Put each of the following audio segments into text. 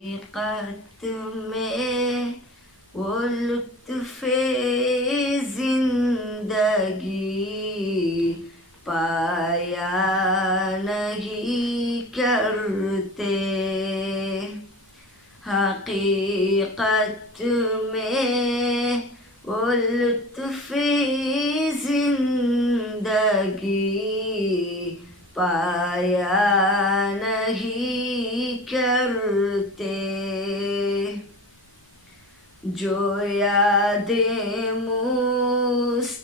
حقیقت میں وہ لطف زندگی پایا نہیں کرتے، حقیقت میں وہ لطف زندگی پایا نہیں کرتے، جو یاد مصطفیٰ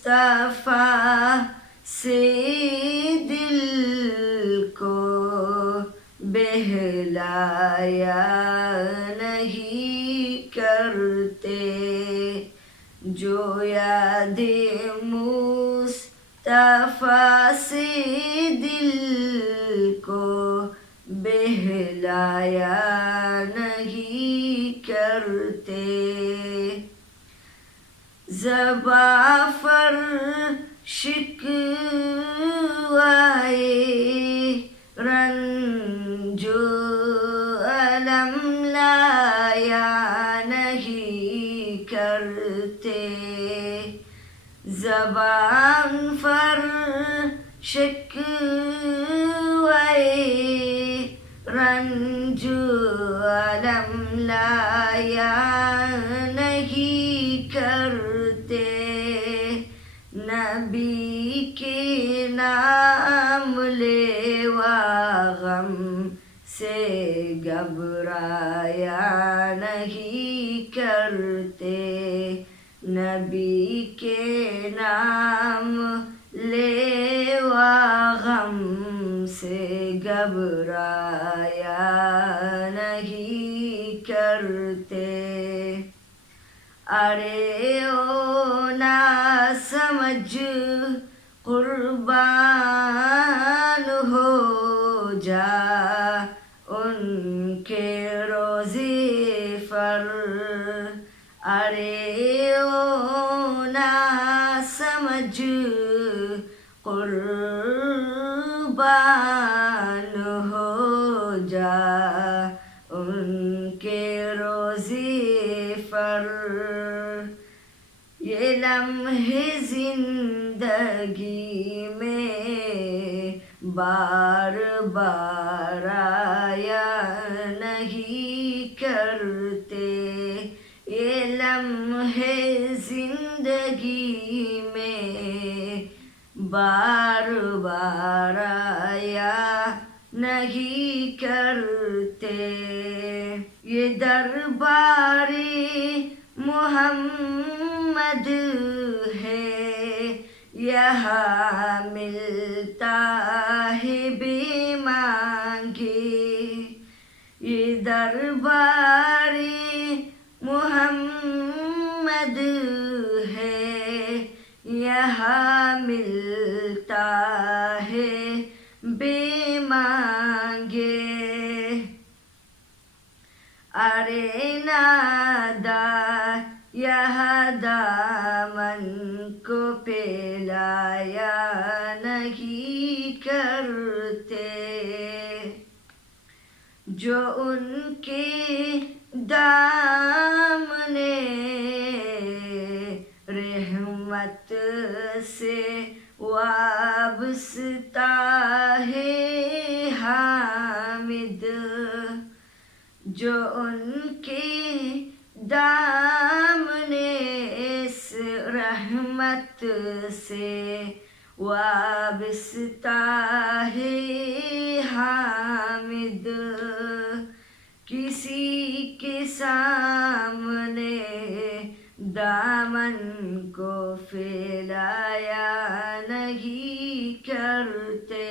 سے دل کو بہلایا نہیں کرتے، جو یاد مصطفیٰ سے دل کو بہلایا نہیں کرتے، زباں پر شکوائے رنج و الم لایا نہیں کرتے، زبان پر شکوائے رنج و الم لایا نہیں کرتے، نبی کے نام لیوا غم سے گھبرایا نہیں کرتے، نبی کے نام لیوا غم سے گھبرایا نہیں کرتے، ارے او نا سمجھ قربان ہو جا ان کے روزے پر، ارے او نا سمجھ قربان ہو جا ان کے روزے پر، یہ لمحے زندگی میں بار بار آیا نہیں کرتے، یہ لمحے زندگی میں بار بار آیا نہیں کرتے، یہ دربار محمد ہے یہاں ملتا ہے بے مانگے، یہ دربار محمد ہے یہاں ملتا ہے بے مانگے، ارے نادا یہاں دامن کو پھیلایا نہیں کرتے، جو ان کے دامن رحمت سے وابستہ ہے حامد، جو ان کے دامن اس رحمت سے وابستہ ہے حامد، کسی کے سامنے دامن کو پھیلایا نہیں کرتے۔